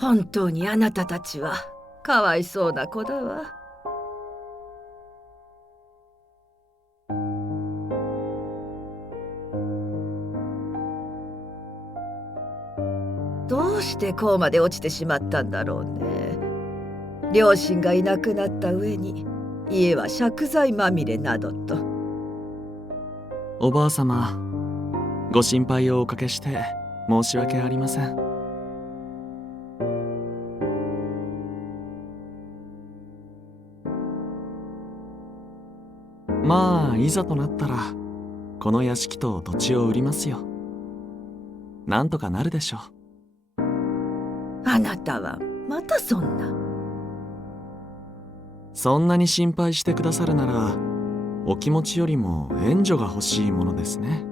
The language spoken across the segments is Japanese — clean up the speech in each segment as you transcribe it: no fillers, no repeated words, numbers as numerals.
本当にあなたたちはかわいそうな子だわ。どうしてこうまで落ちてしまったんだろうね。両親がいなくなった上に家は借財まみれなどと。おばあ様、ご心配をおかけして申し訳ありません。まあいざとなったらこの屋敷と土地を売りますよ。なんとかなるでしょう。あなたはまたそんな。そんなに心配してくださるならお気持ちよりも援助が欲しいものですね。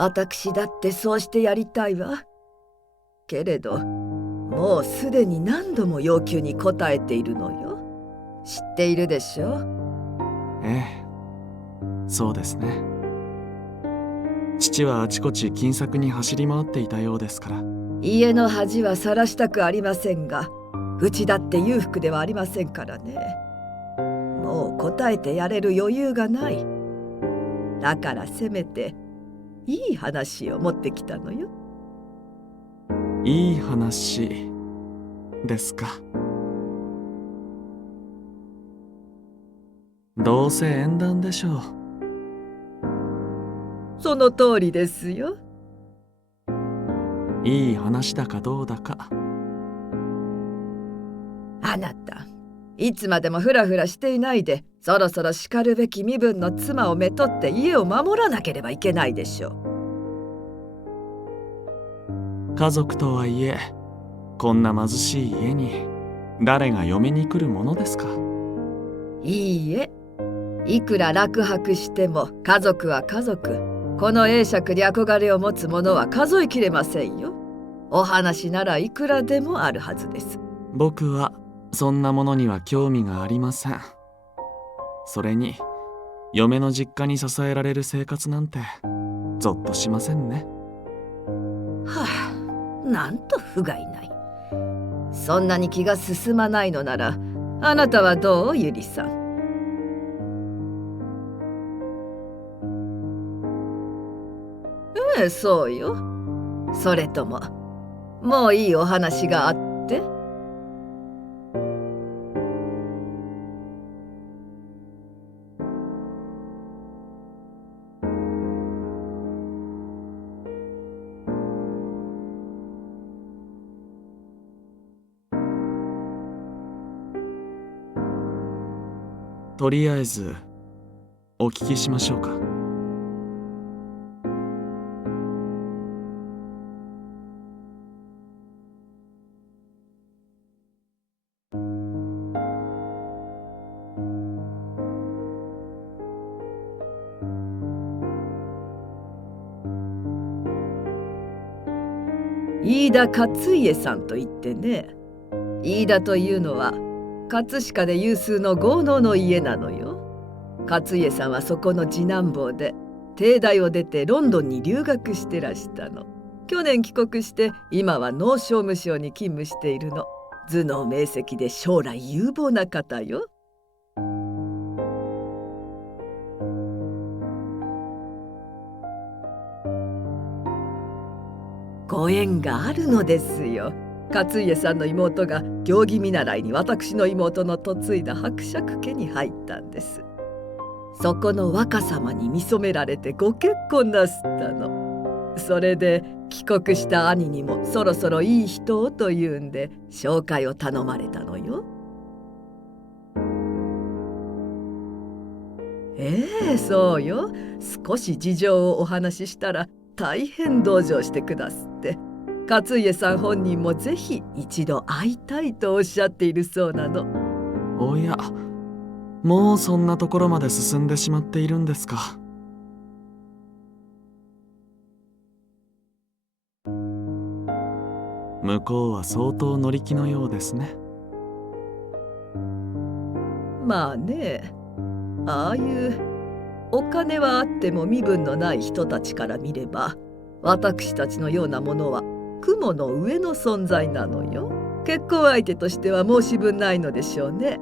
私だってそうしてやりたいわ。けれどもうすでに何度も要求に応えているのよ。知っているでしょ。ええ、そうですね。父はあちこち金策に走り回っていたようですから。家の恥はさらしたくありませんが、うちだって裕福ではありませんからね。もう答えてやれる余裕がない。だからせめていい話を持ってきたのよ。いい話ですか。どうせ縁談でしょう。その通りですよ。いい話だかどうだか。あなた、いつまでもフラフラしていないで、そろそろしかるべき身分の妻をめとって家を守らなければいけないでしょ家族とはいえこんな貧しい家に誰が嫁に来るものですか。いいえ、いくら落泊しても家族は家族。この英爵に憧れを持つ者は数えきれませんよ。お話ならいくらでもあるはずです。僕はそんなものには興味がありません。それに嫁の実家に支えられる生活なんてゾッとしませんね。はあ、なんと不甲斐ない。そんなに気が進まないのなら、あなたはどう、ゆりさん。ええ、そうよ。それとももういいお話があって。とりあえずお聞きしましょうか。飯田勝家さんといってね。飯田というのは葛飾で有数の豪農の家なのよ。勝家さんはそこの次男坊で、帝大を出てロンドンに留学してらしたの。去年帰国して今は農商務省に勤務しているの。頭脳明晰で将来有望な方よ。ご縁があるのですよ。勝家さんの妹が行儀見習いに私の妹の嫁いだ伯爵家に入ったんです。そこの若様に見初められてご結婚なすったの。それで帰国した兄にもそろそろいい人をというんで紹介を頼まれたのよ。ええ、そうよ。少し事情をお話ししたら大変同情してくだすって、勝家さん本人もぜひ一度会いたいとおっしゃっているそうなの。おや、もうそんなところまで進んでしまっているんですか。向こうは相当乗り気のようですね。まあね、ああいうお金はあっても身分のない人たちから見れば、私たちのようなものは雲の上の存在なのよ。結婚相手としては申し分ないのでしょうね。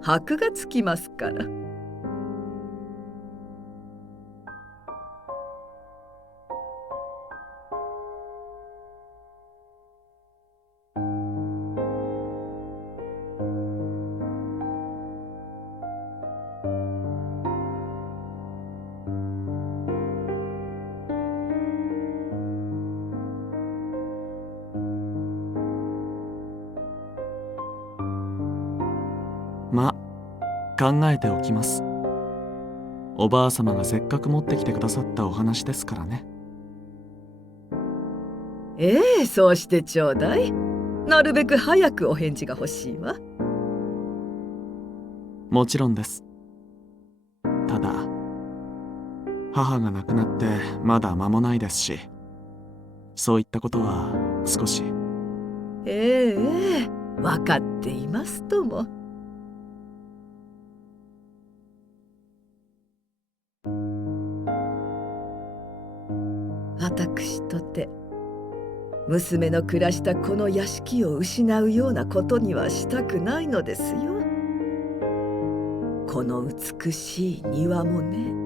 箔がつきますから。ま、考えておきます。おばあ様がせっかく持ってきてくださったお話ですからね。ええ、そうしてちょうだい。なるべく早くお返事が欲しいわ。もちろんです。ただ、母が亡くなってまだ間もないですし、そういったことは少し。ええええ、分かっていますとも。私とて娘の暮らしたこの屋敷を失うようなことにはしたくないのですよ。この美しい庭もね。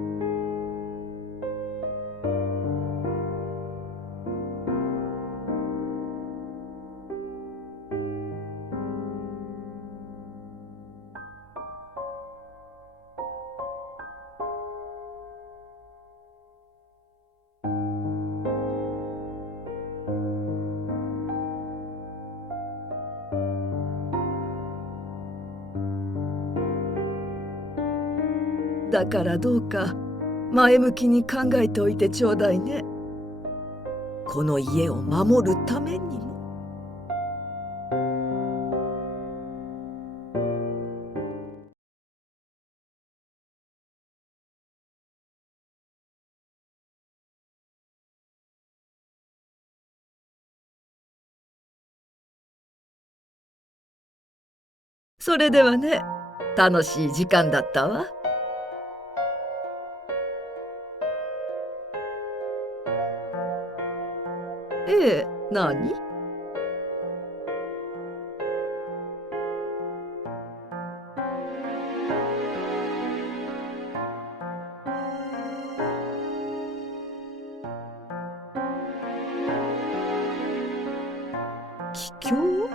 だからどうか前向きに考えておいてちょうだいね。この家を守るためにも。それではね、楽しい時間だったわ。ええ、何？帰郷？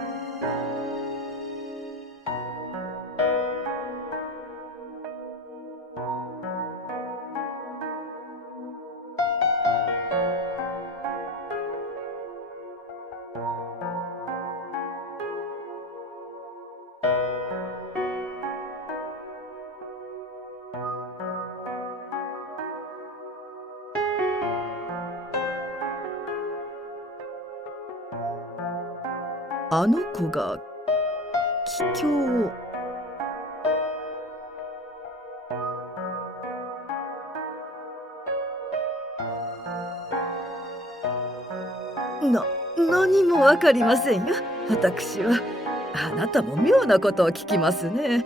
あの子が帰郷？何もわかりませんよ、私は。あなたも妙なことを聞きますね。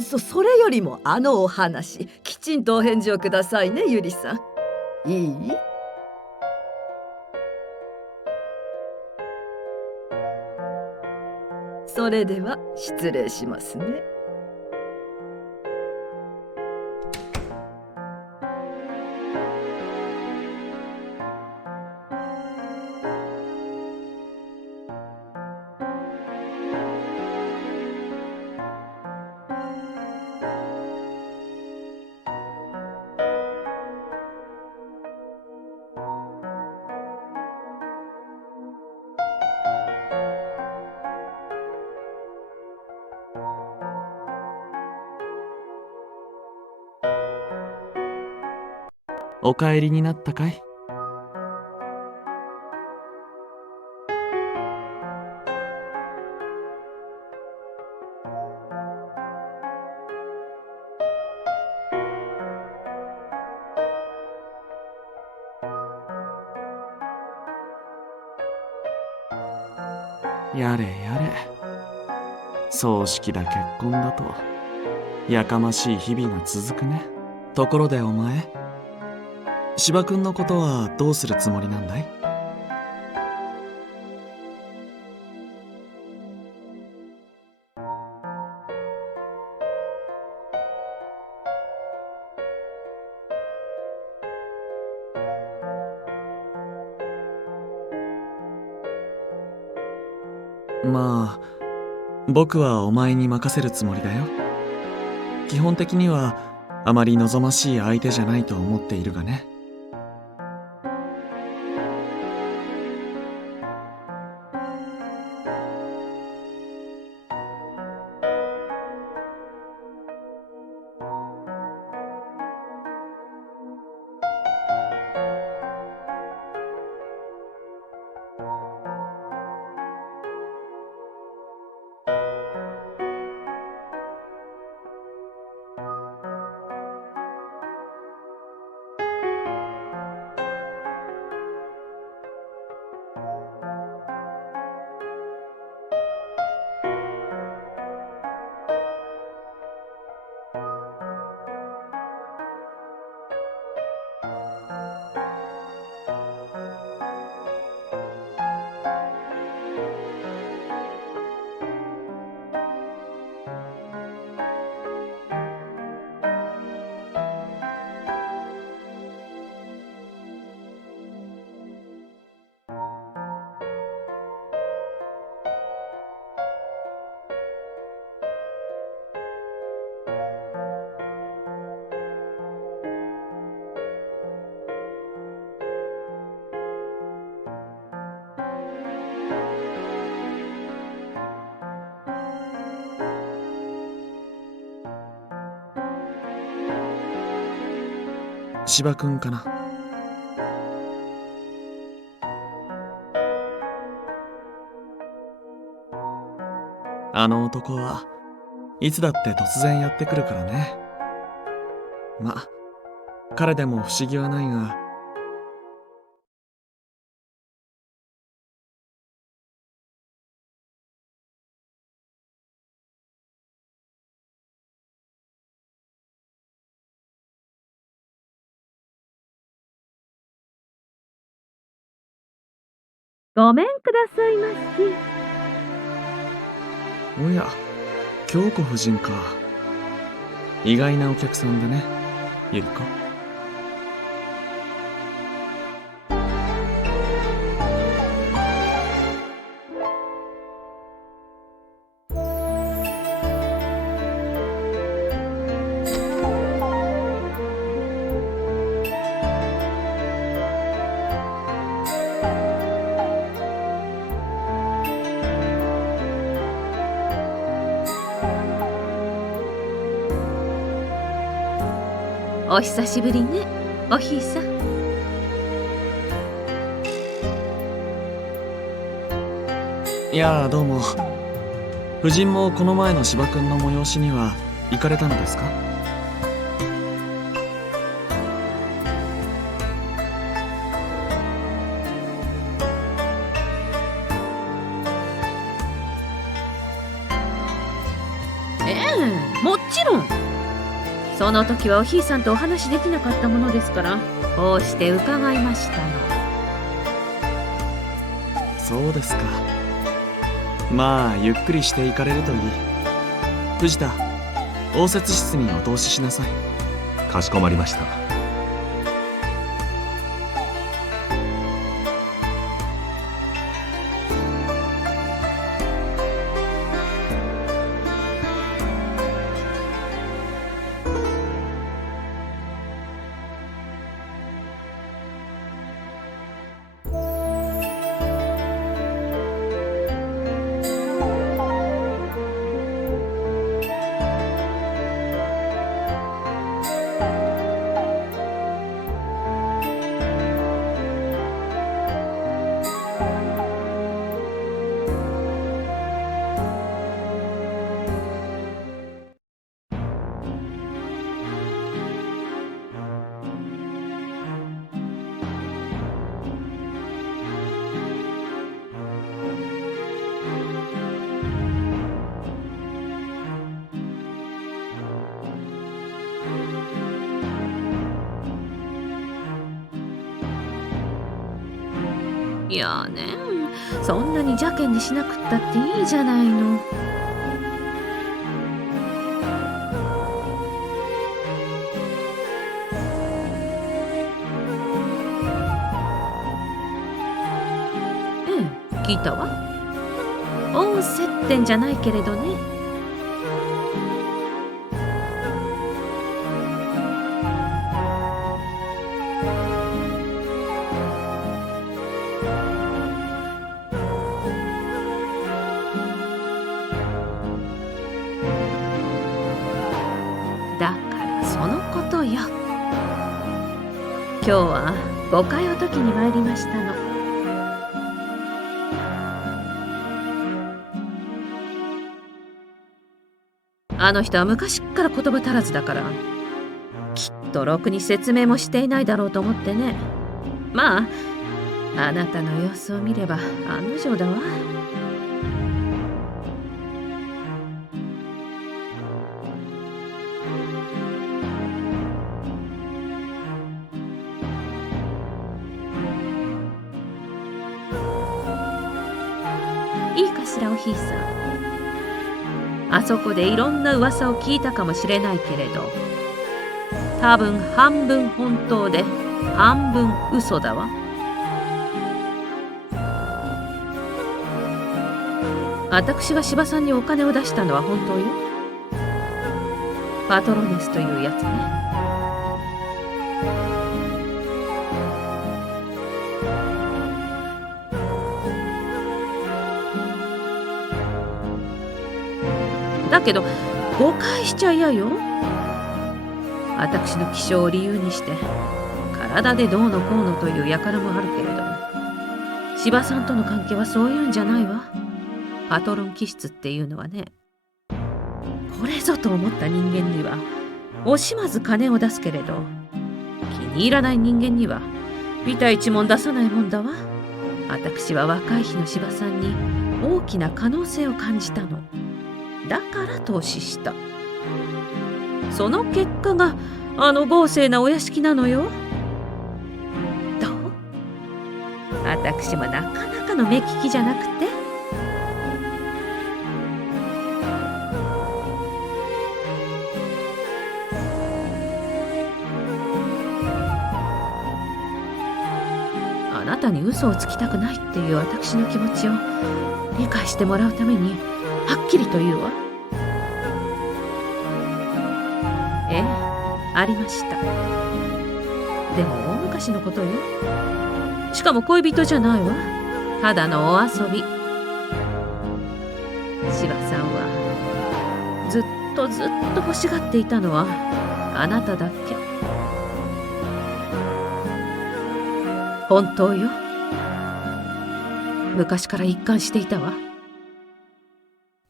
それよりもあのお話、きちんとお返事をくださいね、ゆりさん。いい？それでは失礼しますね。お帰りになったかい？やれやれ、葬式だ結婚だとやかましい日々が続くね。ところでお前、芝君のことはどうするつもりなんだい？まあ、僕はお前に任せるつもりだよ。基本的にはあまり望ましい相手じゃないと思っているがね。芝君かな。あの男はいつだって突然やってくるからね。ま、彼でも不思議はないが、ごめんくださいまし。おや、京子夫人か。意外なお客さんだね、ゆり子。お久しぶりね、おひいさん。いやあ、どうも。夫人もこの前の芝君の催しには行かれたのですか？もちろん。その時はおひいさんとお話できなかったものですから、こうして伺いましたの。そうですか。まあ、ゆっくりして行かれるといい。藤田、応接室にお通ししなさい。かしこまりました。いやね、そんなに邪険にしなくったっていいじゃないの。ええ、聞いたわ。大接点じゃないけれどね。だからそのことよ。今日は誤解を解きに参りましたの。あの人は昔っから言葉足らずだから、きっとろくに説明もしていないだろうと思ってね。まあ、あなたの様子を見れば案の定だわ。いいかしら、おひいさん。あそこでいろんな噂を聞いたかもしれないけれど、多分半分本当で半分嘘だわ。私が柴さんにお金を出したのは本当よ。パトロネスというやつね。だけど誤解しちゃ嫌よ。私の気性を理由にして体でどうのこうのという輩もあるけれど、柴さんとの関係はそういうんじゃないわ。パトロン気質っていうのはね、これぞと思った人間には惜しまず金を出すけれど、気に入らない人間にはビタ一文出さないもんだわ。私は若い日の柴さんに大きな可能性を感じたの。だから投資した。その結果があの豪勢なお屋敷なのよ。どう？私もなかなかの目利きじゃなくて。あなたに嘘をつきたくないっていう私の気持ちを理解してもらうためにはっきりと言うわ。ええ、ありました。でも大昔のことよ。しかも恋人じゃないわ。ただのお遊び。柴さんはずっと欲しがっていたのはあなただけ。本当よ。昔から一貫していたわ。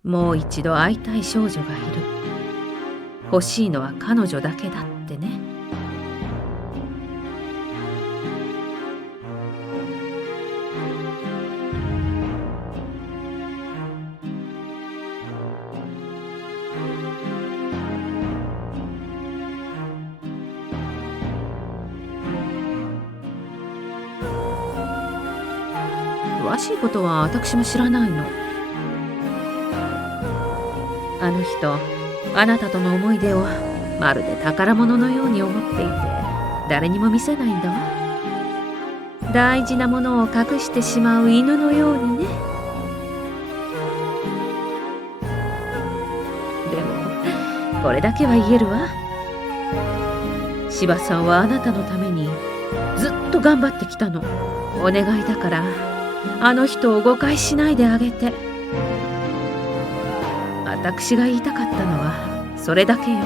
もう一度会いたい少女がいる。欲しいのは彼女だけだってね。詳しいことは私も知らないの。あの人、あなたとの思い出をまるで宝物のように思っていて、誰にも見せないんだわ。大事なものを隠してしまう犬のようにね。でもこれだけは言えるわ。柴さんはあなたのためにずっと頑張ってきたの。お願いだからあの人を誤解しないであげて。私が言いたかったのはそれだけよ。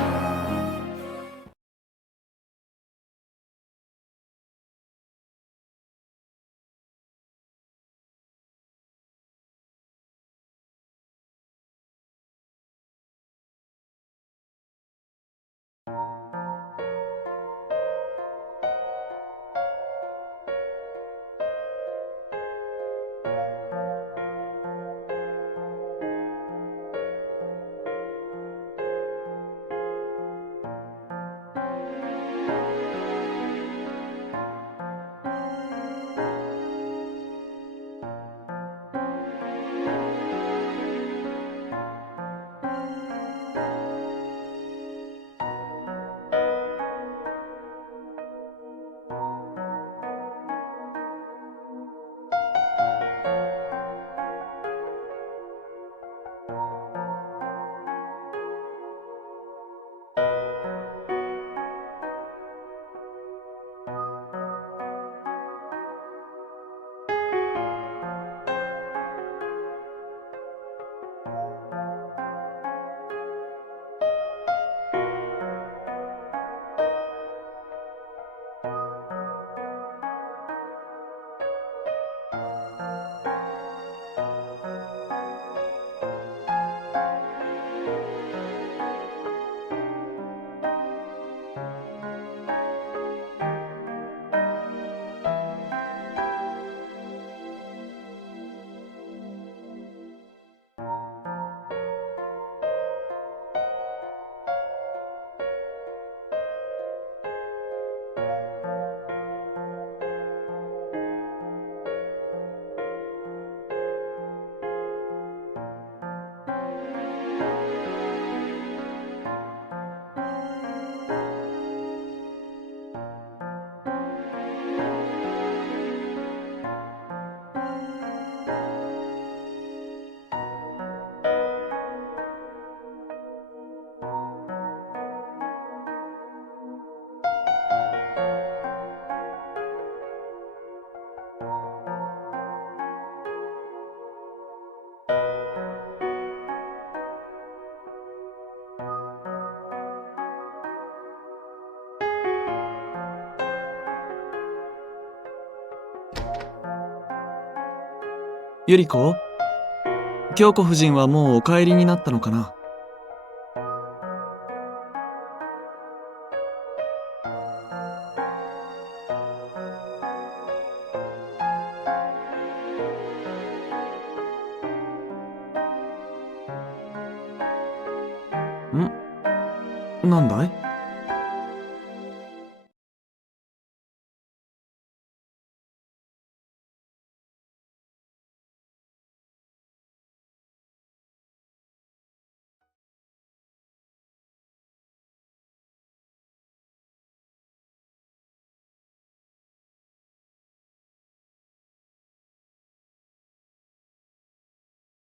ゆり子、京子夫人はもうお帰りになったのかな？なんだい？